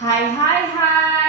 Hai,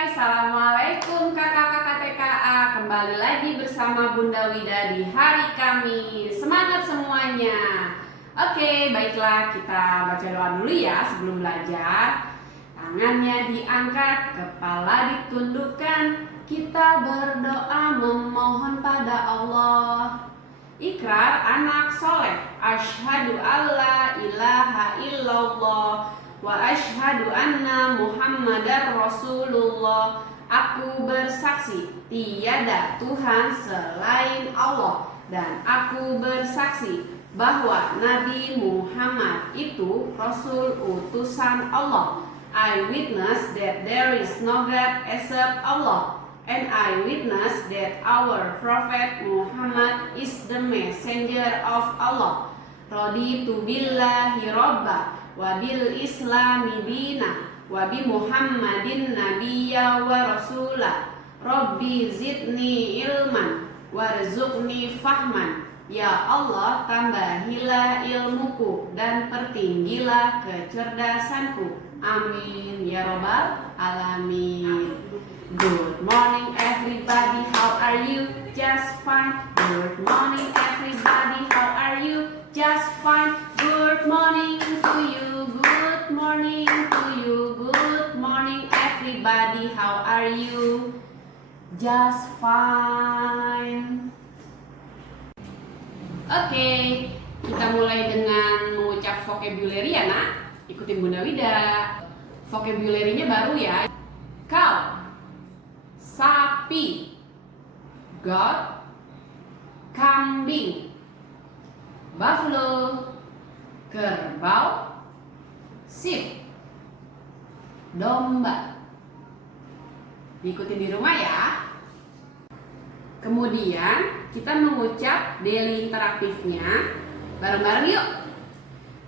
Assalamualaikum kakak-kakak TKA. Kembali lagi bersama Bunda Wida di hari Kamis. Semangat semuanya. Oke, baiklah kita baca doa dulu ya sebelum belajar. Tangannya diangkat, kepala ditundukkan. Kita berdoa memohon pada Allah. Ikrar anak soleh. Asyhadu alla ilaha illallah wa asyhadu anna Muhammadar Rasulullah. Aku bersaksi tiada Tuhan selain Allah, dan aku bersaksi bahwa Nabi Muhammad itu Rasul utusan Allah. I witness that there is no God except Allah, and I witness that our Prophet Muhammad is the messenger of Allah. Raditu billahi robba wa bil islami dina wa bi Muhammadin nabiyya wa rasula. Rabbi zidni ilman warzuqni fahman. Ya Allah, tambahilah ilmuku dan pertinggilah kecerdasanku. Amin ya robbal alamin. Good morning everybody, how are you? Just fine. Good morning everybody, how are you? Just fine. Good morning to you. Good morning to you. Good morning everybody, how are you? Just fine. Oke, kita mulai dengan mengucap vocabulary ya nak. Ikutin Bunda Wida. Vocabulary-nya baru ya. Cow, sapi. Goat, kambing. Buffalo, kerbau. Sheep, domba. Diikutin di rumah ya. Kemudian kita mengucap daily interaktifnya bareng-bareng yuk.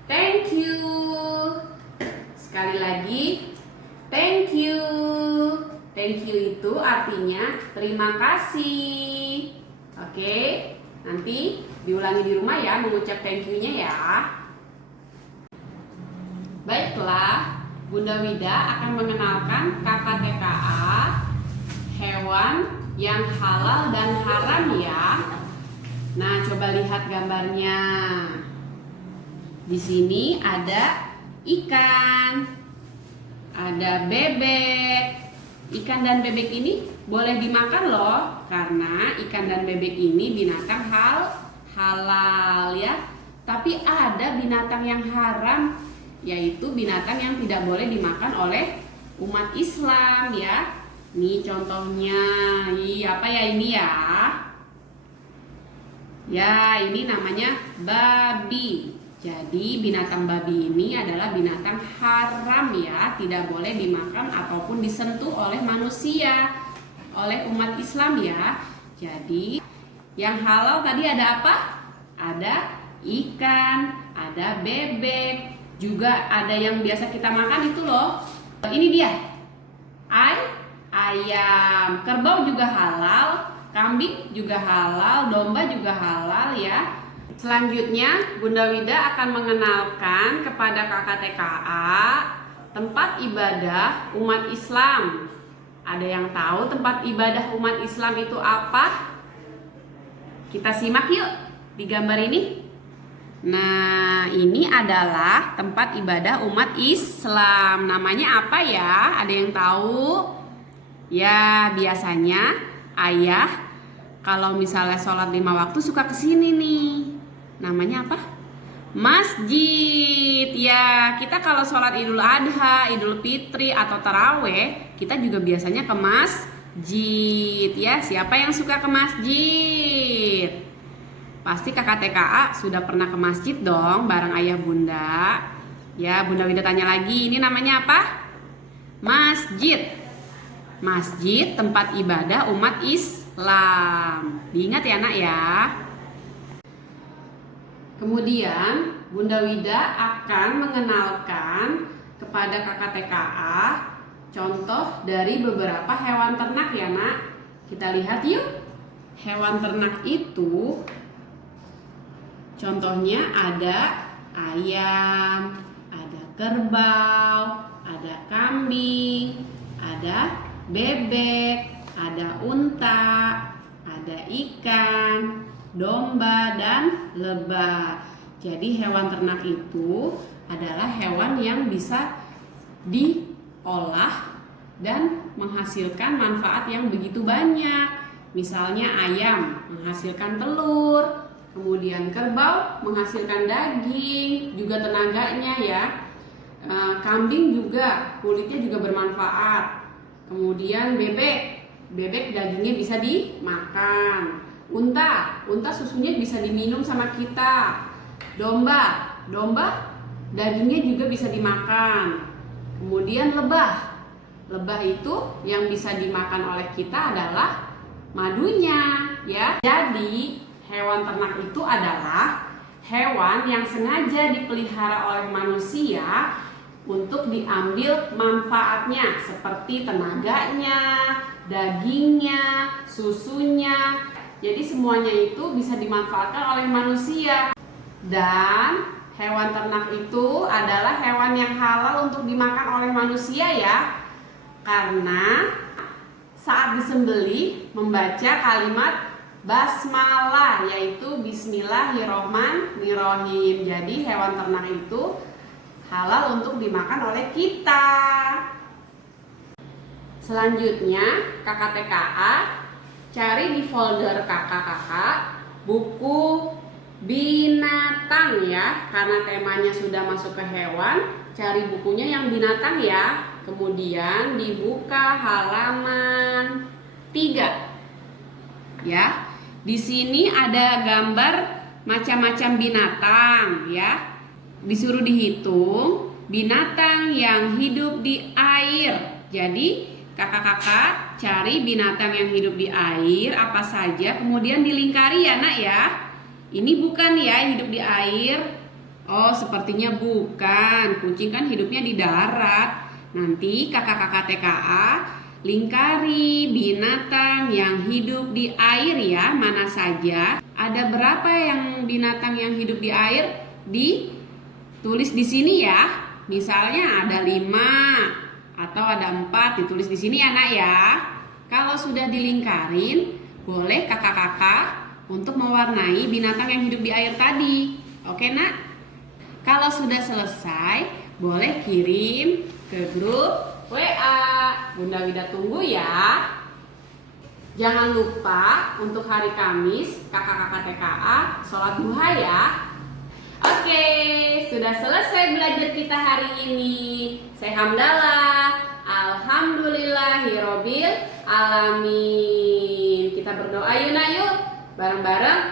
Thank you. Sekali lagi, thank you. Thank you itu artinya terima kasih. Oke, nanti diulangi di rumah ya mengucap thank you-nya ya. Baiklah, Bunda Wida akan mengenalkan kata TKA hewan yang halal dan haram ya. Nah, coba lihat gambarnya. Di sini ada ikan, ada bebek. Ikan dan bebek ini boleh dimakan loh, karena ikan dan bebek ini binatang halal ya. Tapi ada binatang yang haram, yaitu binatang yang tidak boleh dimakan oleh umat Islam ya. Nih contohnya, apa ya ini ya? Ya, ini namanya babi. Jadi binatang babi ini adalah binatang haram ya, tidak boleh dimakan ataupun disentuh oleh manusia, oleh umat Islam ya. Jadi yang halal tadi ada apa? Ada ikan, ada bebek, juga ada yang biasa kita makan itu loh. Ini dia, ayam, kerbau juga halal, kambing juga halal, domba juga halal ya. Selanjutnya Bunda Wida akan mengenalkan kepada kakak TKA tempat ibadah umat Islam. Ada yang tahu tempat ibadah umat Islam itu apa? Kita simak yuk di gambar ini. Nah, ini adalah tempat ibadah umat Islam. Namanya apa ya? Ada yang tahu? Ya, biasanya ayah kalau misalnya sholat 5 waktu suka kesini nih. Namanya apa? Masjid. Ya, kita kalau sholat Idul Adha, Idul Fitri atau Taraweh, kita juga biasanya ke masjid. Ya, siapa yang suka ke masjid? Pasti kakak TKA sudah pernah ke masjid dong bareng ayah bunda. Ya, Bunda Wida tanya lagi, ini namanya apa? Masjid. Masjid tempat ibadah umat Islam. Diingat ya nak ya. Kemudian Bunda Wida akan mengenalkan kepada kakak TKA contoh dari beberapa hewan ternak ya nak. Kita lihat yuk. Hewan ternak itu contohnya ada ayam, ada kerbau, ada kambing, ada bebek, ada unta, ada ikan, domba, dan lebah. Jadi hewan ternak itu adalah hewan yang bisa diolah dan menghasilkan manfaat yang begitu banyak. Misalnya ayam menghasilkan telur, kemudian kerbau menghasilkan daging, juga tenaganya ya. Kambing juga kulitnya juga bermanfaat. Kemudian bebek dagingnya bisa dimakan. Unta susunya bisa diminum sama kita. Domba dagingnya juga bisa dimakan. Kemudian lebah itu yang bisa dimakan oleh kita adalah madunya ya. Jadi hewan ternak itu adalah hewan yang sengaja dipelihara oleh manusia untuk diambil manfaatnya seperti tenaganya, dagingnya, susunya. Jadi semuanya itu bisa dimanfaatkan oleh manusia. Dan hewan ternak itu adalah hewan yang halal untuk dimakan oleh manusia ya. Karena saat disembelih membaca kalimat basmalah, yaitu bismillahirrohmanirrohim. Jadi hewan ternak itu halal untuk dimakan oleh kita. Selanjutnya kakak TKA cari di folder kakak buku binatang ya. Karena temanya sudah masuk ke hewan, cari bukunya yang binatang ya. Kemudian dibuka halaman 3 ya. Di sini ada gambar macam-macam binatang ya. Disuruh dihitung binatang yang hidup di air. Jadi kakak-kakak cari binatang yang hidup di air apa saja, kemudian dilingkari ya nak ya. Ini bukan ya hidup di air. Oh, sepertinya bukan. Kucing kan hidupnya di darat. Nanti kakak-kakak TKA lingkari binatang yang hidup di air ya, mana saja. Ada berapa yang binatang yang hidup di air? Ditulis di sini ya. Misalnya ada 5 atau ada 4, ditulis di sini ya nak ya. Kalau sudah dilingkarin, boleh kakak-kakak untuk mewarnai binatang yang hidup di air tadi. Oke nak? Kalau sudah selesai, boleh kirim ke grup WA. Bunda Wida tunggu ya. Jangan lupa untuk hari Kamis kakak-kakak TKA sholat duha ya. Oke, sudah selesai belajar kita hari ini. Saya hamdalah, alhamdulillahirobbil alamin. Kita berdoa yuk bareng-bareng.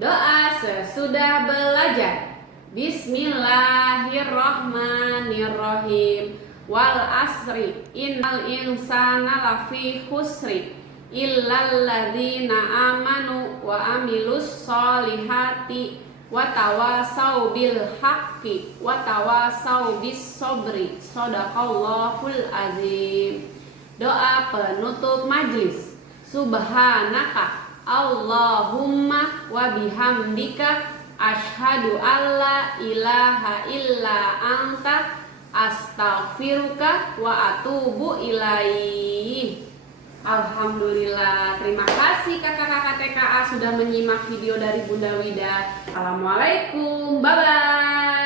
Doa sesudah belajar. Bismillahirrohmanirrohim. Wal asri innal insana lafi khusri illal ladzina amanu wa amilus solihati wa tawasau bil haqqi wa tawasau bis sobri. Shadaqallahul azim. Doa penutup majlis. Subhanaka Allahumma wa bihamdika asyhadu alla ilaha illa anta astaghfiruka wa atubu ilaih. Alhamdulillah. Terima kasih kakak-kakak TKA sudah menyimak video dari Bunda Wida. Assalamualaikum. Bye bye.